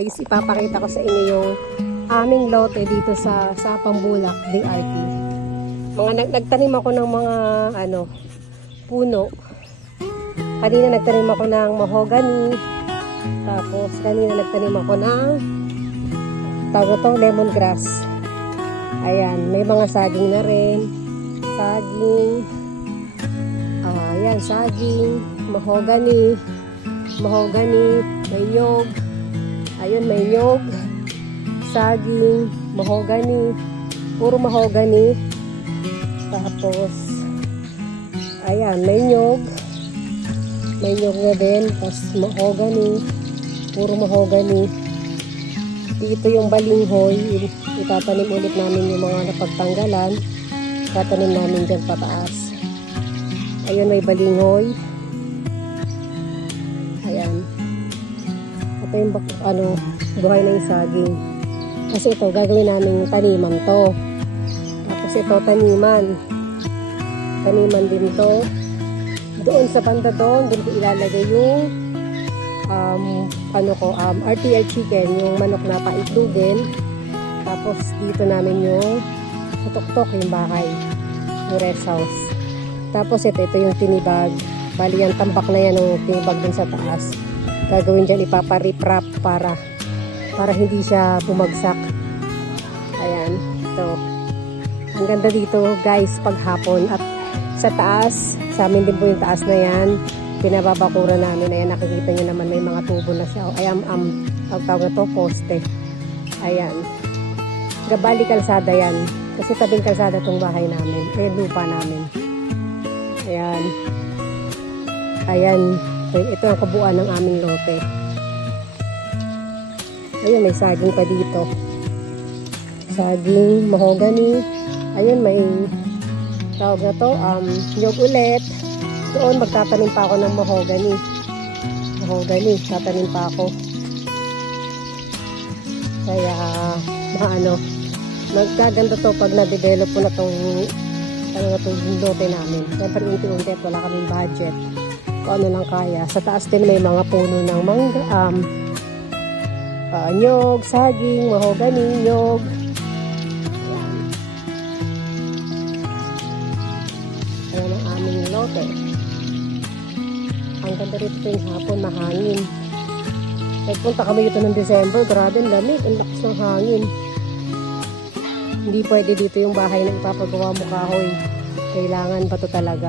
Guys, ipapakita ko sa inyo yung aming lote dito sa sa Pambulak, DRT. Mga nag nagtanim ako ng mga ano puno. Kanina nagtanim ako ng mahogany. Tapos kanina nagtanim ako ng tawag to lemongrass. Ayan, may mga saging na rin. Saging. Ah, ayan, saging, mahogany, mahogany, may nyog. Ayun, may nyog, saging, mahogany, puro mahogany. Tapos, ayan, may nyog. May nyog na din. Tapos, mahogany, puro mahogany. Dito yung balinghoy. Itatanim ulit namin yung mga napagtanggalan. Tatanim namin dyan pataas. Ayun, may balinghoy. Ito yung ano, buhay na yung saging. Kasi ito, gagawin namin taniman to. Tapos ito, taniman. Taniman din to. Doon sa banda doon, doon ko ilalagay yung um, ano ko, um, RTL chicken, yung manok na paitlugin. Tapos dito namin yung tutok-tok yung bahay, yung rest house. Tapos ito, ito yung tinibag. Bali yung tambak na yan ng tinibag dun sa taas gagawin dyan ipapariprap para para hindi siya bumagsak. Ayan ito. Ang ganda dito guys paghapon. At sa taas sa amin din po yung taas na yan pinababakura namin. Ayan nakikita nyo naman may mga tubo na siya. Ayan um, ang tawag na to poste. Ayan. Gabali kalsada yan. Kasi tabing kalsada tong bahay namin. Ay lupa namin. Ayan. Ayan ito ang kabuuan ng aming lote. Ayun, may saging pa dito. Saging, mahogany. Ayun, may tawag na to, um, nyog ulit. Doon, magtatanim pa ako ng mahogany. Mahogany, tatanim pa ako. Kaya, maano, magkaganda to pag na-develop ko na tong ano na tong lote namin. Siyempre, unti-unti at wala kaming budget kung ano lang kaya. Sa taas din may mga puno ng mangga, um, ah, nyog, saging, mahogany, nyog. Ayan. Ayan ang aming lote. Ang ganda rito tuwing hapon, mahangin. Nagpunta kami dito ng December, grabe ang lamig, ang lakas ng hangin. Hindi pwede dito yung bahay na ipapagawa mo kahoy. Kailangan ba to talaga?